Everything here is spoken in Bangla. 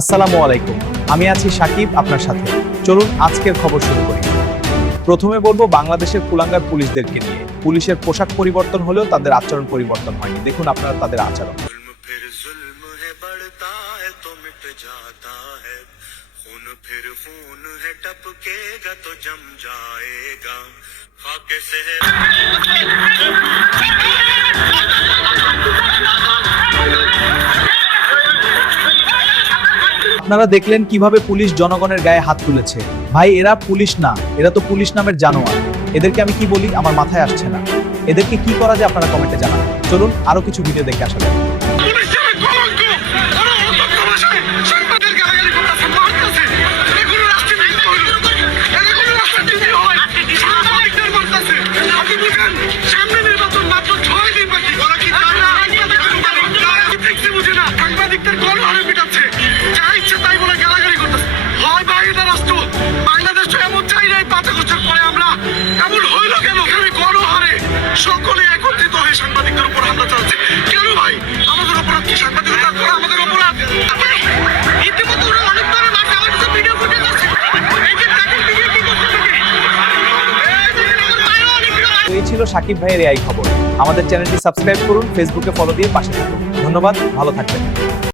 আসসালামু আলাইকুম। আমি আছি সাকিব আপনার সাথে। চলুন আজকের খবর শুরু করি। প্রথমে বলবো বাংলাদেশের কুলাঙ্গার পুলিশদেরকে নিয়ে। পুলিশের পোশাক পরিবর্তন হলেও তাদের আচরণ পরিবর্তন হয়নি। দেখুন আপনারা তাদের আচরণ। जुल्म फिर जुल्म है बढ़ता है तो मिट जाता है खून फिर खून है टपकेगा तो जम जाएगा खाके से है আপনারা দেখলেন কিভাবে পুলিশ জনগণের গায়ে হাত তুলেছে। ভাই এরা পুলিশ না, এরা তো পুলিশ নামের জানোয়ার। এদেরকে আমি কি বলি আমার মাথায় আসছে না। এদেরকে কি করা যায় আপনারা কমেন্টে জানান। চলুন আরো কিছু ভিডিও দেখে আসা যাক। পুলিশের কলঙ্ক ওরা অন্তত ভাষায় সাংবাদিক গালাগালি করতেছে মারতেছে এগুলো রাজনীতি হইল এগুলো রাজনীতি হয় সাংবাদিকদের মারতেছে আপনি বুঝেন সামনে নির্বাচন মাত্র 6 দিন বাকি ওরা কি জানে না দেখছি বুঝে না সাংবাদিকদের গণহারে পিটাচ্ছে যা ইচ্ছে তাই বলে গালাগালি করতেছে হয় বাইরে রাষ্ট্র বাংলাদেশ তো এমন চাই নাই 5 বছর পরে আমরা এমন হইল কেন গণহারে সকলে একত্রিত হয়ে সাংবাদিকদের উপর হামলা চালাচ্ছে কেন ভাই আমাদের অপরাধ কি সাংবাদিকতা করা আমাদের অপরাধ ইতিমধ্যে ওরা অনেকবার মাঠে আমার কাছে ভিডিও ফুটেজ আছে এই যে দেখেন ভিডিও কি করতে তো এই ছিল সাকিব ভাইয়ের এই খবর। আমাদের চ্যানেলটি সাবস্ক্রাইব করুন, ফেসবুকে ফলো দিয়ে পাশে থাকুন। ধন্যবাদ, ভালো থাকবেন।